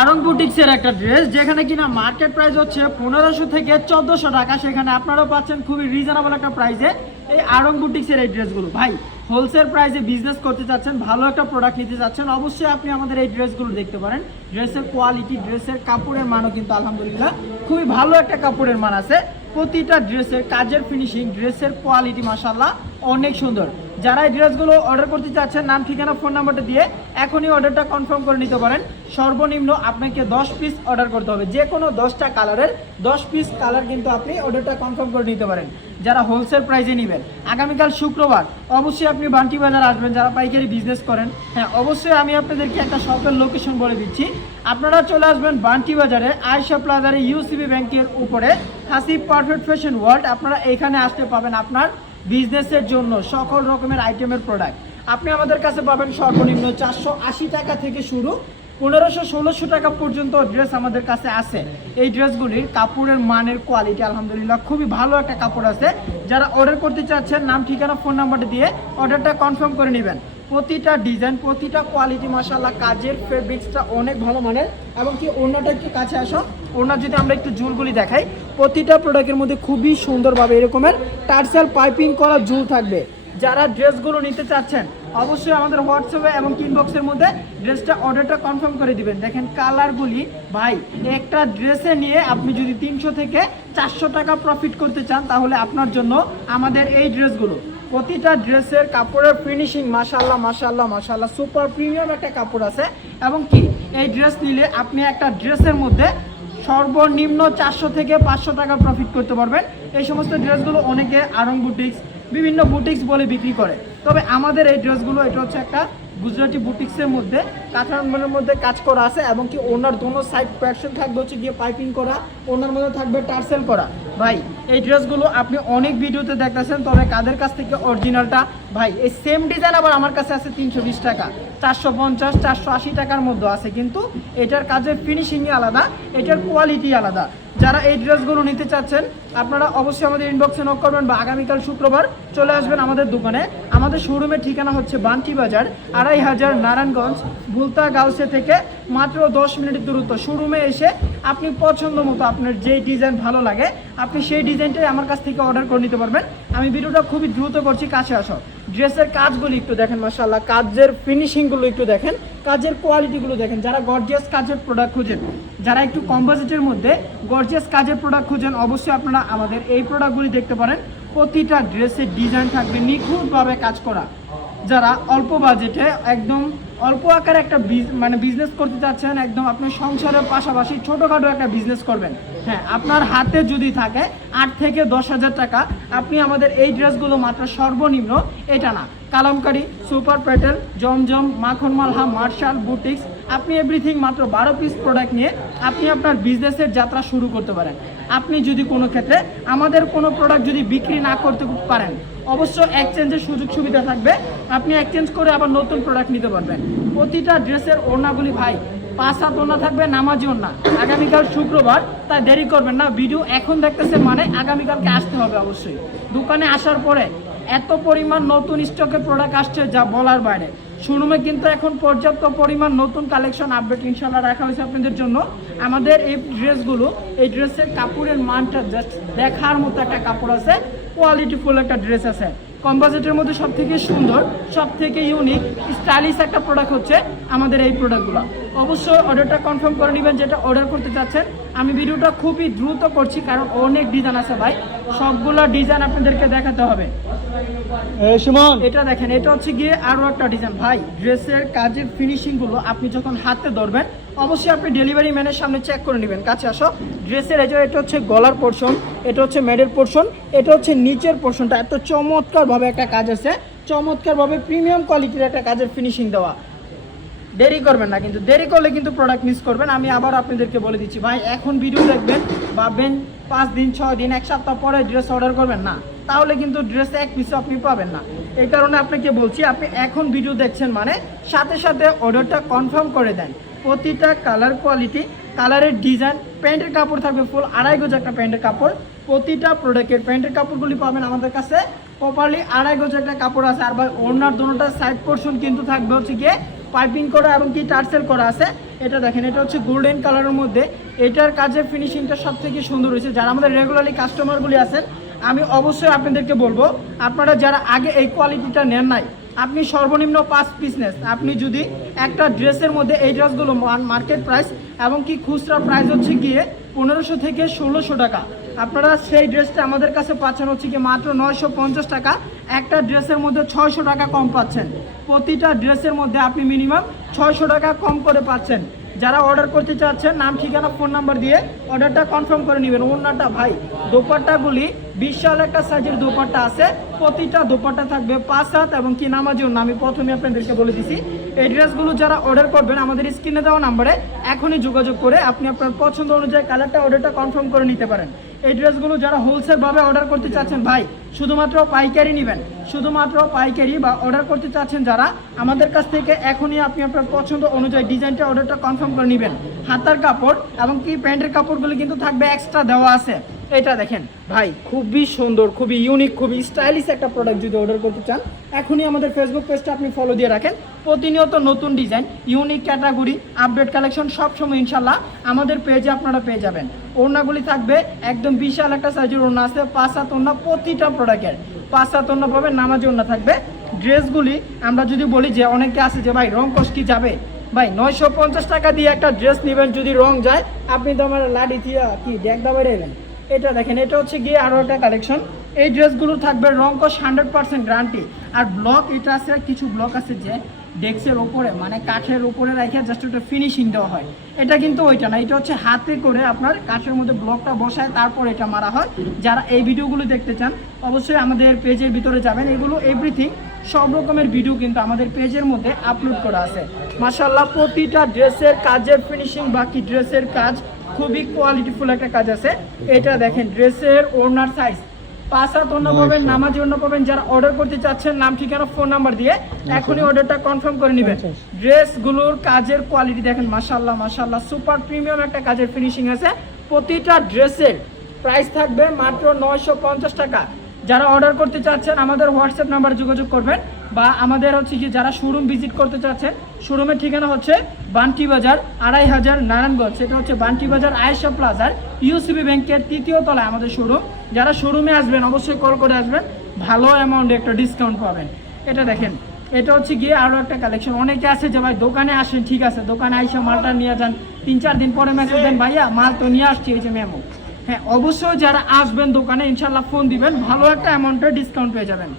আরং বুটিক্সের একটা ড্রেস যেখানে কিনা মার্কেট প্রাইস হচ্ছে 1500 থেকে 1400 টাকা, সেখানে আপনারাও পাচ্ছেন খুবই রিজনেবল একটা প্রাইসে এই আরং বুটিক্সের এই ড্রেসগুলো। ভাই হোলসেল প্রাইসে বিজনেস করতে চাচ্ছেন, ভালো একটা প্রোডাক্ট নিতে চাচ্ছেন, অবশ্যই আপনি আমাদের এই ড্রেসগুলো দেখতে পারেন। ড্রেসের কোয়ালিটি, ড্রেসের কাপড়ের মানও কিন্তু আলহামদুলিল্লাহ খুবই ভালো একটা কাপড়ের মান আছে। প্রতিটা ড্রেসের কাজের ফিনিশিং, ড্রেসের কোয়ালিটি মাশাআল্লাহ অনেক সুন্দর। যারা এই ড্রেসগুলো অর্ডার করতে চাচ্ছেন নাম ঠিকানা ফোন নাম্বারটা দিয়ে এখনই অর্ডারটা কনফার্ম করে নিতে পারেন। সর্বনিম্ন আপনাকে 10 পিস অর্ডার করতে হবে, যে কোনো 10টা কালারের 10 পিস কালার কিন্তু আপনি অর্ডারটা কনফার্ম করে নিতে পারেন যারা হোলসেল প্রাইসে নেবেন। আগামীকাল শুক্রবার অবশ্যই আপনি বান্টি বাজার আসবেন যারা পাইকারি বিজনেস করেন। হ্যাঁ, অবশ্যই আমি আপনাদেরকে একটা শপের লোকেশন বলে দিচ্ছি। আপনারা চলে আসবেন বান্টি বাজারে আয়েশা প্লাজারে ইউসিবি ব্যাংকের উপরে হাসিব পারফেক্ট ফ্যাশন ওয়ার্ল্ড। আপনারা এখানে আসতে পাবেন আপনার বিজনেসের জন্য সকল রকমের আইটেমের প্রোডাক্ট। আপনি আমাদের কাছে পাবেন সর্বনিম্ন 480 টাকা থেকে শুরু 1500-1600 টাকা পর্যন্ত ড্রেস আমাদের কাছে আছে। এই ড্রেসগুলির কাপড়ের মানের কোয়ালিটি আলহামদুলিল্লাহ খুবই ভালো একটা কাপড় আছে। যারা অর্ডার করতে চাচ্ছেন নাম ঠিকানা ফোন নাম্বারটা দিয়ে অর্ডারটা কনফার্ম করে নেবেন। প্রতিটা ডিজাইন, প্রতিটা কোয়ালিটি মাশাআল্লাহ, কাজের ফেব্রিক্সটা অনেক ভালো মানের। এবং কি ওড়নাটা একটু কাছে আসো, ওড়না যদি আমরা একটু ঝুলগুলি দেখাই, প্রতিটা প্রোডাক্টের মধ্যে খুবই সুন্দরভাবে এরকমের টার্সেল পাইপিং করা ঝুল থাকবে। যারা ড্রেসগুলো নিতে চাচ্ছেন অবশ্যই আমাদের হোয়াটসঅ্যাপে এবং ইনবক্সের মধ্যে ড্রেসটা অর্ডারটা কনফার্ম করে দিবেন। দেখেন কালারগুলি, ভাই একটা ড্রেসে নিয়ে আপনি যদি 300 থেকে 400 টাকা প্রফিট করতে চান তাহলে আপনার জন্য আমাদের এই ড্রেসগুলো। প্রতিটা ড্রেসের কাপড়ের ফিনিশিং মাশাআল্লাহ মাশাআল্লাহ মাশাআল্লাহ সুপার প্রিমিয়াম একটা কাপড় আছে। এবং কি এই ড্রেস নিলে আপনি একটা ড্রেসের মধ্যে সর্বনিম্ন 400 থেকে 500 টাকা প্রফিট করতে পারবেন। এই সমস্ত ড্রেসগুলো অনেকে আরং বুটিক্স, বিভিন্ন বুটিক্স বলে বিক্রি করে, তবে আমাদের এই ড্রেসগুলো এটা হচ্ছে একটা গুজরাটি বুটিক্সের মধ্যে কাঁথার মধ্যে কাজ করা আছে। এবং কি ওনার দোনো সাইড প্যাশন থাকবে হচ্ছে গিয়ে পাইপিং করা, ওনার মধ্যে থাকবে টার্সেল করা। ভাই এই ড্রেসগুলো আপনি অনেক ভিডিওতে দেখতেছেন, তবে কাদের কাছ থেকে অরিজিনালটা, ভাই এই সেম ডিজাইন আবার আমার কাছে আছে 320 টাকা, 450, 480 টাকার মধ্যে আছে, কিন্তু এটার কাজের ফিনিশিংই আলাদা, এটার কোয়ালিটি আলাদা। যারা এই ড্রেসগুলো নিতে চাচ্ছেন আপনারা অবশ্যই আমাদের ইনবক্সে নক করবেন বা আগামীকাল শুক্রবার চলে আসবেন আমাদের দোকানে। আমাদের শোরুমের ঠিকানা হচ্ছে বান্টি বাজার 2500 নারায়ণগঞ্জ ভুলতা গাউসে থেকে মাত্র 10 মিনিটের দূরত্ব। শোরুমে এসে আপনি পছন্দ মতো আপনার যেই ডিজাইন ভালো লাগে আপনি সেই ডিজাইনটাই আমার কাছ থেকে অর্ডার করে নিতে পারবেন। আমি ভিডিওটা খুবই দ্রুত করছি, কাছে আসো। ড্রেসের কাজগুলো একটু দেখেন মাশাআল্লাহ, কাজের ফিনিশিংগুলো একটু দেখেন, কাজের কোয়ালিটিগুলো দেখেন। যারা গর্জিয়াস কাজের প্রোডাক্ট খুঁজেন, যারা একটু কম বাজেটের মধ্যে গর্জিয়াস কাজের প্রোডাক্ট খুঁজেন, অবশ্যই আপনারা আমাদের এই প্রোডাক্টগুলি দেখতে পারেন। প্রতিটা ড্রেসের ডিজাইন থাকবে নিখুঁতভাবে কাজ করা। যারা অল্প বাজেটে একদম অল্প আকারে একটা বিজনেস করতে চাচ্ছেন, একদম আপনার সংসারের পাশাপাশি ছোটোখাটো একটা বিজনেস করবেন, হ্যাঁ আপনার হাতে যদি থাকে 8 থেকে 10,000 টাকা, আপনি আমাদের এই ড্রেসগুলো মাত্র সর্বনিম্ন এটা না, কালামকারী, সুপার প্যাটেল, জমজম, মাখন মালহা, মার্শাল, বুটিক্স, আপনি এভরিথিং মাত্র 12 পিস প্রোডাক্ট নিয়ে আপনি আপনার বিজনেসের যাত্রা শুরু করতে পারেন। আপনি যদি কোনো ক্ষেত্রে আমাদের কোনো প্রোডাক্ট যদি বিক্রি না করতে পারেন, অবশ্য এক্সচেঞ্জের সুযোগ সুবিধা থাকবে, আপনি এক্সচেঞ্জ করে আবার নতুন প্রোডাক্ট নিতে পারবেন। প্রতিটা ড্রেসের ওড়নাগুলি ভাই 5-7 ওড়না থাকবে, নামাজি ওড়না। আগামীকাল শুক্রবার, তাই দেরি করবেন না। ভিডিও এখন দেখতেছে মানে আগামীকালকে আসতে হবে অবশ্যই। দোকানে আসার পরে এত পরিমাণ নতুন স্টকের প্রোডাক্ট আসছে যা বলার বাইরে। শোরুমে কিন্তু এখন পর্যাপ্ত পরিমাণ নতুন কালেকশন আপডেট ইনশাল্লাহ রাখা হয়েছে আপনাদের জন্য। আমাদের এই ড্রেসগুলো, এই ড্রেসের কাপড়ের মানটা জাস্ট দেখার মতো একটা কাপড় আছে, কোয়ালিটিফুল একটা ড্রেস আছে। কম বাজেটের মধ্যে সব থেকে সুন্দর, সব থেকে ইউনিক স্টাইলিশ একটা প্রোডাক্ট হচ্ছে আমাদের এই প্রোডাক্টগুলো। অবশ্যই অর্ডারটা কনফার্ম করে নেবেন যেটা অর্ডার করতে চাচ্ছেন। আমি ভিডিওটা খুবই দ্রুত করছি কারণ অনেক ডিজাইন আছে ভাই, সবগুলো ডিজাইন আপনাদেরকে দেখাতে হবে। এটা দেখেন, এটা হচ্ছে গিয়ে আরও একটা ডিজাইন। ভাই ড্রেসের কাজের ফিনিশিংগুলো আপনি যখন হাতে ধরবেন অবশ্যই আপনি ডেলিভারি ম্যানের সামনে চেক করে নেবেন। কাছে আসো। ড্রেসের এটা হচ্ছে গলার পোর্শন, এটা হচ্ছে ম্যাডের পোর্শন, এটা হচ্ছে নিচের পোর্শনটা। এত চমৎকারভাবে একটা কাজ আছে, চমৎকারভাবে প্রিমিয়াম কোয়ালিটির একটা কাজের ফিনিশিং দেওয়া। দেরি করবেন না, কিন্তু দেরি করলে কিন্তু প্রোডাক্ট মিস করবেন। আমি আবার আপনাদেরকে বলে দিচ্ছি ভাই, এখন ভিডিও দেখবেন, ভাববেন 5 দিন 6 দিন 1 সপ্তাহ পরে ড্রেস অর্ডার করবেন না, তাহলে কিন্তু ড্রেস এক পিসও আপনি পাবেন না। এই কারণে আপনাকে বলছি, আপনি এখন ভিডিও দেখছেন মানে সাথে সাথে অর্ডারটা কনফার্ম করে দেন। প্রতিটা কালার কোয়ালিটি, কালারের ডিজাইন, প্যান্টের কাপড় থাকবে ফুল 2.5 গজ একটা প্যান্টের কাপড়। প্রতিটা প্রোডাক্টের প্যান্টের কাপড়গুলি পাবেন আমাদের কাছে প্রপারলি 2.5 গজ একটা কাপড় আছে। আর ভাই ওড়নার দোনোটা সাইড পোর্শন কিন্তু থাকবে হচ্ছে গিয়ে পাইপিং করা এবং কি টার্সেল করা আছে। এটা দেখেন, এটা হচ্ছে গোল্ডেন কালারের মধ্যে। এটার কাজের ফিনিশিংটা সব থেকে সুন্দর হয়েছে। যারা আমাদের রেগুলারলি কাস্টমারগুলি আছেন, আমি অবশ্যই আপনাদেরকে বলবো, আপনারা যারা আগে এই কোয়ালিটিটা নেন নাই, আপনি সর্বনিম্ন 5 পিস নেন। আপনি যদি একটা ড্রেসের মধ্যে এই ড্রেসগুলো মার্কেট প্রাইস এবং কি খুচরা প্রাইস হচ্ছে গিয়ে 1500 থেকে 1600 টাকা, আপনারা সেই ড্রেসটা আমাদের কাছে পাচ্ছেন হচ্ছে কি মাত্র 950 টাকা। একটা ড্রেসের মধ্যে 600 টাকা কম পাচ্ছেন। প্রতিটা ড্রেসের মধ্যে আপনি মিনিমাম 600 টাকা কম করে পাচ্ছেন। যারা অর্ডার করতে চাচ্ছেন, নাম ঠিকানা ফোন নাম্বার দিয়ে অর্ডারটা কনফার্ম করে নেবেন। ওড়নাটা ভাই, দোপাট্টাগুলি বিশাল একটা সাইজের দোপাট্টা আছে। প্রতিটা দোপাট্টা থাকবে 5 হাত এবং কি নামাজি ওড়না। আমি প্রথমে আপনাদেরকে বলে দিছি, এই ড্রেসগুলো যারা অর্ডার করবেন আমাদের স্ক্রিনে দেওয়া নাম্বারে এখনই যোগাযোগ করে আপনি আপনার পছন্দ অনুযায়ী কালারটা অর্ডারটা কনফার্ম করে নিতে পারেন। এই ড্রেসগুলো যারা হোলসেলভাবে অর্ডার করতে চাচ্ছেন ভাই, শুধুমাত্র পাইকারি নেবেন, শুধুমাত্র পাইকারি বা অর্ডার করতে চাচ্ছেন যারা, আমাদের কাছ থেকে এখনই আপনি আপনার পছন্দ অনুযায়ী ডিজাইনটা অর্ডারটা কনফার্ম করে নেবেন। হাতার কাপড় এবং কি প্যান্টের কাপড়গুলো কিন্তু থাকবে এক্সট্রা দেওয়া আছে। এটা দেখেন ভাই, খুবই সুন্দর, খুবই ইউনিক, খুবই স্টাইলিশ একটা প্রোডাক্ট। যদি অর্ডার করতে চান এখনই আমাদের ফেসবুক পেজটা আপনি ফলো দিয়ে রাখেন। প্রতিনিয়ত নতুন design, unique category, update collection সবসময় ইনশাল্লাহ আমাদের পেজে আপনারা পেয়ে যাবেন। ওড়নাগুলি থাকবে একদম বিশাল একটা সাইজের ওড়না আছে, 5 হাত ওড়না প্রতিটা প্রোডাক্টের। 5 হাত ওড়না পাবেন, নামাজি ওড়না থাকবে। ড্রেসগুলি আমরা যদি বলি যে অনেকে আছে যে ভাই রং কষ কি যাবে, ভাই 950 টাকা দিয়ে একটা ড্রেস নেবেন, যদি রং যায় আপনি তো আমার লাডি দিয়ে কি দেখ দাবাই এলেন। এটা দেখেন, এটা হচ্ছে গিয়ে আরও একটা কালেকশন। এই ড্রেসগুলো থাকবে রং কষ 100% গ্যারান্টি। আর ব্লক এটা আছে, কিছু ব্লক আছে যে ডেস্কের ওপরে মানে কাঠের উপরে রেখে জাস্ট একটা ফিনিশিং দেওয়া হয়। এটা কিন্তু ওইটা না, এটা হচ্ছে হাতে করে আপনার কাঠের মধ্যে ব্লকটা বসায় তারপর এটা মারা হয়। যারা এই ভিডিওগুলো দেখতে চান অবশ্যই আমাদের পেজের ভিতরে যাবেন। এগুলো এভরিথিং সব রকমের ভিডিও কিন্তু আমাদের পেজের মধ্যে আপলোড করা আছে। মাশাআল্লাহ, প্রতিটা ড্রেসের কাজের ফিনিশিং বাকি ড্রেসের কাজ খুবই কোয়ালিটিফুল একটা কাজ আছে। এটা দেখেন, ড্রেসের ওড়নার সাইজ 5 হাত ওড়না পাবেন, নামাজি ওড়না পাবেন। যারা অর্ডার করতে চাচ্ছেন নাম ঠিকানা ফোন নাম্বার দিয়ে এখনই অর্ডারটা কনফার্ম করে নেবেন। ড্রেসগুলোর কাজের কোয়ালিটি দেখেন, মাশাআল্লাহ মাশাআল্লাহ, সুপার প্রিমিয়াম একটা কাজের ফিনিশিং আছে। প্রতিটা ড্রেসের প্রাইস থাকবে মাত্র 950 টাকা। যারা অর্ডার করতে চাচ্ছেন আমাদের হোয়াটসঅ্যাপ নাম্বারে যোগাযোগ করবেন, বা আমাদের হচ্ছে কি যারা শোরুম ভিজিট করতে চাচ্ছেন, শোরুমের ঠিকানা হচ্ছে বান্টি বাজার 2500 নারায়ণগঞ্জ। সেটা হচ্ছে বান্টি বাজার আয়েশা প্লাজার ইউসিবি ব্যাংকের 3য় তলায় আমাদের শোরুম। যারা শোরুমে আসবেন অবশ্যই কল করে আসবেন, ভালো অ্যামাউন্টে একটা ডিসকাউন্ট পাবেন। এটা দেখেন, এটা হচ্ছে গিয়ে আরও একটা কালেকশন। অনেকে আছে যে ভাই দোকানে আসেন, ঠিক আছে, দোকানে আইসা মালটা নিয়ে যান, 3-4 দিন পরে মেসেজ দেন ভাইয়া মাল তো নিয়ে আসছি, এই যে মেমো। হ্যাঁ, অবশ্যই যারা আসবেন দোকানে ইনশাল্লাহ ফোন দিবেন, ভালো একটা অ্যামাউন্টের ডিসকাউন্ট পেয়ে যাবেন।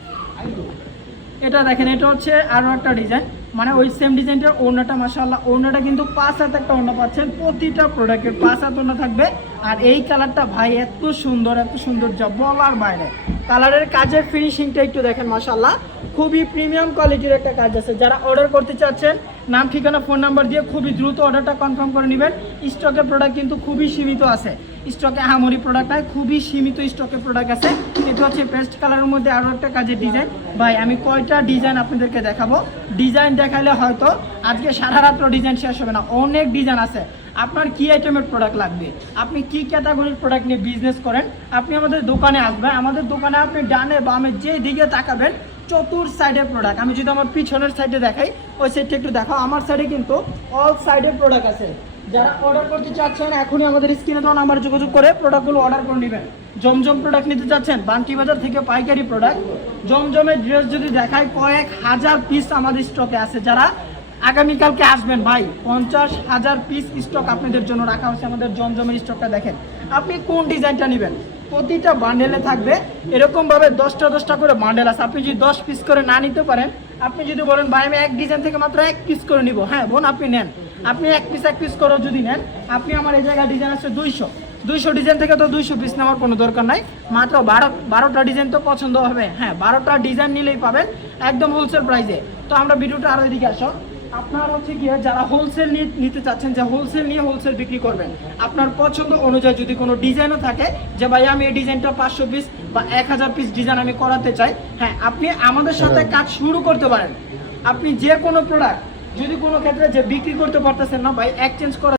এটা দেখেন, এটা হচ্ছে আরও একটা ডিজাইন, মানে ওই সেম ডিজাইনটার ওড়নাটা মাশাআল্লাহ, ওড়নাটা কিন্তু 5 হাত একটা ওড়না পাচ্ছেন। প্রতিটা প্রোডাক্টের 5 হাত ওড়না থাকবে। আর এই কালারটা ভাই এত সুন্দর যা বলার বাইরে। কালারের কাজের ফিনিশিংটা একটু দেখেন, মাশাআল্লাহ খুবই প্রিমিয়াম কোয়ালিটির একটা কাজ আছে। যারা অর্ডার করতে চাচ্ছেন নাম ঠিকানা ফোন নাম্বার দিয়ে খুবই দ্রুত অর্ডারটা কনফার্ম করে নেবেন। স্টকের প্রোডাক্ট কিন্তু খুবই সীমিত আছে, স্টকে আহামরি প্রোডাক্ট নাই, খুবই সীমিত স্টকে প্রোডাক্ট আছে। এটা হচ্ছে পেস্ট কালারের মধ্যে আরও একটা কাজের ডিজাইন। ভাই আমি কয়টা ডিজাইন আপনাদেরকে দেখাবো, ডিজাইন দেখাইলে হয়তো আজকে সারা রাত্র ডিজাইন শেষ হবে না, অনেক ডিজাইন আছে। আপনার কি আইটেমের প্রোডাক্ট লাগবে, আপনি কি ক্যাটাগরির প্রোডাক্ট নিয়ে বিজনেস করেন, আপনি আমাদের দোকানে আসবেন। আমাদের দোকানে আপনি ডানে বামে যে দিকে তাকাবেন চতুর সাইডের প্রোডাক্ট। আমি যদি আমার পিছনের সাইডে দেখাই, ওই সাইডটা একটু দেখাও, আমার সাইডে কিন্তু অল সাইডের প্রোডাক্ট আছে। যারা অর্ডার করতে চাচ্ছেন এখনই আমাদের স্ক্রিনে দেওয়া নাম্বারে যোগাযোগ করে প্রোডাক্টগুলো অর্ডার করে নেবেন। জমজম প্রোডাক্ট নিতে চাচ্ছেন, বান্টি বাজার থেকে পাইকারি প্রোডাক্ট। জমজমের ড্রেস যদি দেখাই, কয়েক হাজার পিস আমাদের স্টকে আছে। যারা আগামীকালকে আসবেন ভাই, 50,000 পিস স্টক আপনাদের জন্য রাখা হচ্ছে। আমাদের জমজমের স্টকটা দেখেন, আপনি কোন ডিজাইনটা নেবেন। প্রতিটা বান্ডেলে থাকবে এরকমভাবে 10টা করে বান্ডেল আছে। আপনি যদি 10 পিস করে না নিতে পারেন, আপনি যদি বলেন ভাই আমি এক ডিজাইন থেকে মাত্র 1 পিস করে নিব, হ্যাঁ বোন আপনি নেন, আপনি 1 পিস করে যদি নেন, আপনি আমার এই জায়গায় ডিজাইন আছে 200 ডিজাইন থেকে তো 200 পিস নেওয়ার কোনো দরকার নাই, মাত্র 12টা ডিজাইন তো পছন্দ হবে। হ্যাঁ, 12টা ডিজাইন নিলেই পাবেন একদম হোলসেল প্রাইসে। তো আমরা ভিডিওটা আরও এদিকে আসো। আপনার হচ্ছে গিয়ে যারা হোলসেল নিতে চাচ্ছেন, যে হোলসেল নিয়ে হোলসেল বিক্রি করবেন, আপনার পছন্দ অনুযায়ী যদি কোনো ডিজাইনও থাকে যে ভাই আমি এই ডিজাইনটা 500 পিস বা 1000 পিস ডিজাইন আমি করাতে চাই, হ্যাঁ আপনি আমাদের সাথে কাজ শুরু করতে পারেন। আপনি যে কোনো প্রোডাক্ট যদি কোনো ক্ষেত্রে যে বিক্রি করতে পারতেছেন না ভাই, এক্সচেঞ্জ করা